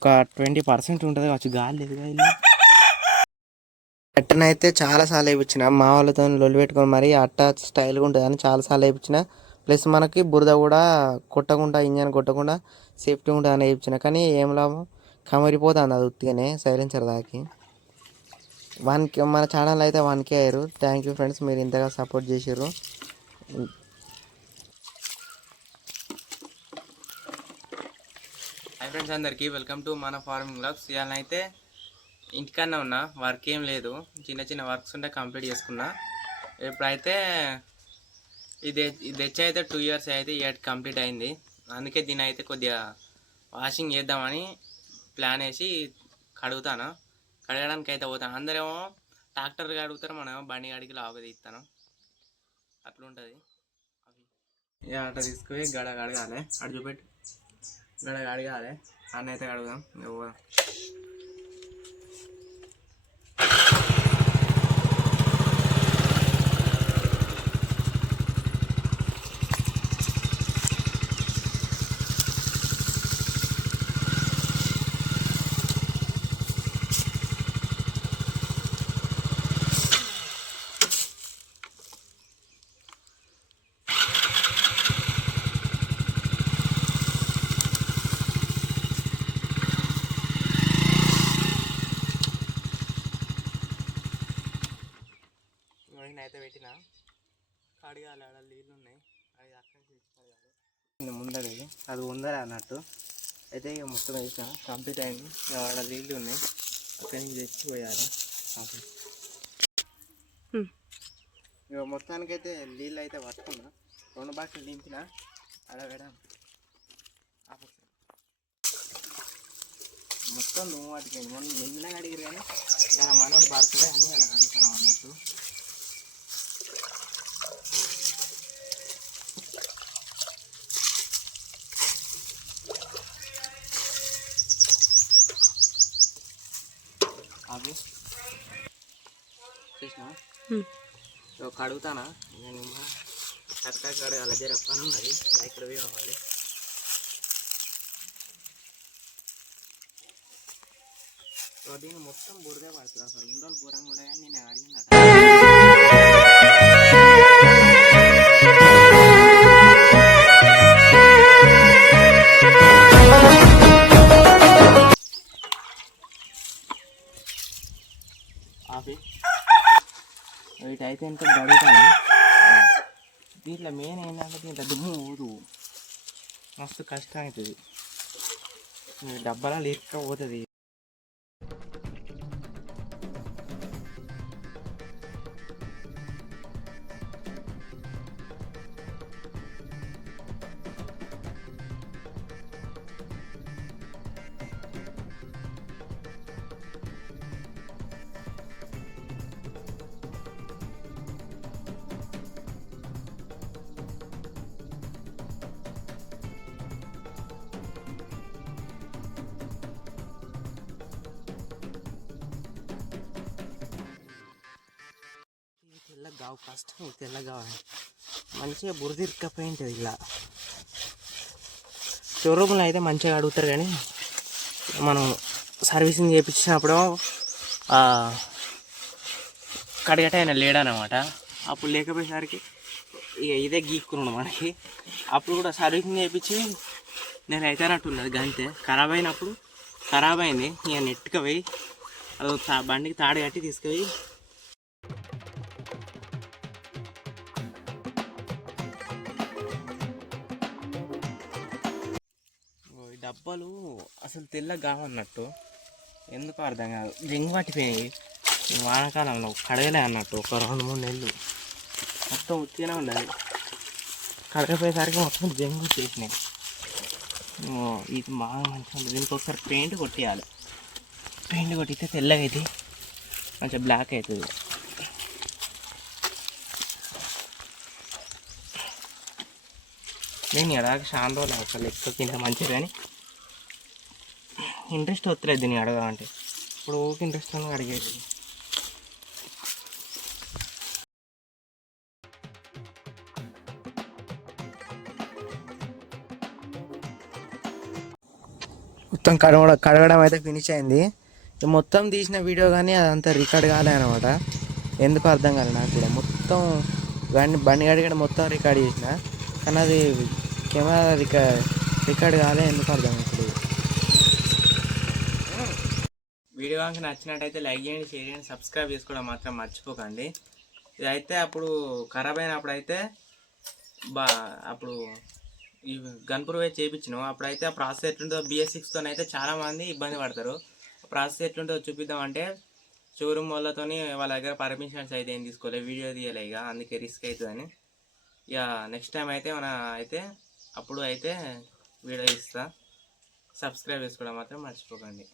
ఒక twenty percent ఉంటుంది కావచ్చు. గాలి లేదు కదా అట్టనైతే చాలా సార్లు వేయించిన. మా వాళ్ళతో లొల్లి పెట్టుకొని మరి అట్ట స్టైల్గా ఉంటుంది అని చాలా సార్లు వేయించిన. ప్లస్ మనకి బురద కూడా కొట్టకుండా ఇంజన్ కొట్టకుండా సేఫ్టీ ఉంటుంది అని వేయించిన. కానీ ఏం లాభం? కమరిపోతుంది అది ఉత్తిగానే సైలెన్సర్ దాకి. వన్ మన ఛానల్ అయితే వన్ కే అయ్యారు. థ్యాంక్ యూ ఫ్రెండ్స్ మీరు ఇంతగా సపోర్ట్ చేసారు హై ఫ్రెండ్స్ అందరికీ వెల్కమ్ టు మన ఫార్మింగ్ లాబ్స్ ఇవాళ అయితే ఇంటికన్నా ఉన్నా వర్క్ ఏం లేదు. చిన్న చిన్న వర్క్స్ ఉంటే కంప్లీట్ చేసుకున్నా. ఇప్పుడైతే ఇది ఇది తెచ్చి అయితే టూ ఇయర్స్ అయితే ఇయర్ కంప్లీట్ అయింది. అందుకే దీని అయితే కొద్దిగా వాషింగ్ చేద్దామని ప్లాన్ వేసి కడుగుతాను. కడగడానికి అయితే పోతాను అందరేమో ట్రాక్టర్ కడుగుతారు మనం బండి గాడికి లాగదీస్తాను అట్లుంటుంది. ఇక ఆట తీసుకుపోయి గడ కడగాలి. అటు ఇక్కడ అడగాలి. కడగాలి అన్న అయితే కడుగుదాం పోదాం అయితే పెట్టిన. కడగాలి ఆడ నీళ్ళు ఉన్నాయి. అది అక్కడి నుంచి ముందరి అది ఉందరే అన్నట్టు. అయితే ఇక మొత్తం వేసిన కంప్లీట్ అయింది. ఇక ఆడ నీళ్ళు ఉన్నాయి. అక్కడి నుంచి తెచ్చి పోయాలి ఇక మొత్తానికైతే నీళ్ళు అయితే పట్టుకున్నా. రెండు బాక్సులు దింపిన. అలా వేయడం మొత్తం నువ్వు వాటికి మొన్న నిన్న అడిగారు కానీ ఇలా మనోడు పడుతుంది అని అలా అడుగుతున్నాం అన్నట్టు. కడుగుతానా కరెక్ట్గా కడగాలి జర పని ఉన్నది. ఇక్కడ కావాలి దీన్ని మొత్తం బురదే పడుతుంది అసలు ఉండలు బురంగా ఉండని నేను అడిగిందట. వీటైతే ఎంత గడుగుతాను దీంట్లో మెయిన్ ఏంటంటే దీంట్లో దుమ్ము ఊదు. మస్తు కష్టం అవుతుంది. డబ్బాలో లీక్ పోతుంది ఇది తెల్లగా కష్టం ఇది తెల్లగా మంచిగా బురదిరిక్కపోయింటుంది ఇలా. షోరూమ్లో అయితే మంచిగా అడుగుతారు కానీ మనం సర్వీసింగ్ చేయించినప్పుడు కడిగట ఆయన లేడనమాట. అప్పుడు లేకపోయేసరికి ఇక ఇదే గీక్కున్నాడు మనకి. అప్పుడు కూడా సర్వీసింగ్ చేయించి నేను అయితే అన్నట్టున్నది గంతే ఖరాబ్ అయినప్పుడు ఖరాబ్ అయింది. ఇక నెట్గా అది తా- బండికి తాడు కట్టి తీసుకుపోయి డబ్బాలు అసలు తెల్లగా కావన్నట్టు ఎందుకు అర్థం కాదు. జంగు పట్టిపోయినాయి. వానాకాలంలో కడగలే అన్నట్టు. ఒక రెండు మూడు నెలలు. మొత్తం ఉత్తిగానే ఉండాలి కడగపోయేసరికి మొత్తం జంగు చేసినాయి. ఇది బాగా మంచిగా ఉంటుంది దీనికి ఒకసారి పెయింట్ కొట్టేయాలి. పెయింట్ కొట్టితే తెల్లగా అయితే మంచిగా బ్లాక్ అవుతుంది నేను ఎలాగ శాంతం రోజులు అసలు ఎక్కువ కింద మంచిది కానీ ఇంట్రెస్ట్ వస్తలేదు దీన్ని అడగాలంటే. ఇప్పుడు ఓకే ఇంట్రెస్ట్ అని అడిగేది. మొత్తం కడగడం కడగడం అయితే ఫినిష్ అయింది. మొత్తం తీసిన వీడియో కానీ అదంతా రికార్డ్ కాలే అనమాట ఎందుకు అర్థం కాలే నాకు కూడా. మొత్తం బండి బండి కడిగడం మొత్తం రికార్డ్ చేసిన. కానీ అది కెమెరా రికార్డ్ రికార్డ్ కాలే ఎందుకు అర్థం కాదు వీడియో కనుక నచ్చినట్టయితే లైక్ చేయండి షేర్ చేయండి సబ్స్క్రైబ్ చేసుకోవడం మాత్రం మర్చిపోకండి. ఇదైతే అప్పుడు ఖరాబ్ అయినప్పుడు అయితే బా అప్పుడు ఈ గన్పూర్ పోయి చేయించినాం అప్పుడైతే ఆ ప్రాసెస్ ఎట్లుంటుందో బిఎస్ సిక్స్తో అయితే చాలామంది ఇబ్బంది పడతారు. ప్రాసెస్ ఎట్లుంటుందో చూపిద్దాం అంటే షోరూమ్ వాళ్ళతోని వాళ్ళ దగ్గర పర్మిషన్స్ అయితే ఏం తీసుకోలేదు వీడియో తీయలే ఇక అందుకే రిస్క్ అవుతుందని ఇక నెక్స్ట్ టైం అయితే మన అయితే అప్పుడు అయితే వీడియో ఇస్తా సబ్స్క్రైబ్ చేసుకోవడం మాత్రం మర్చిపోకండి.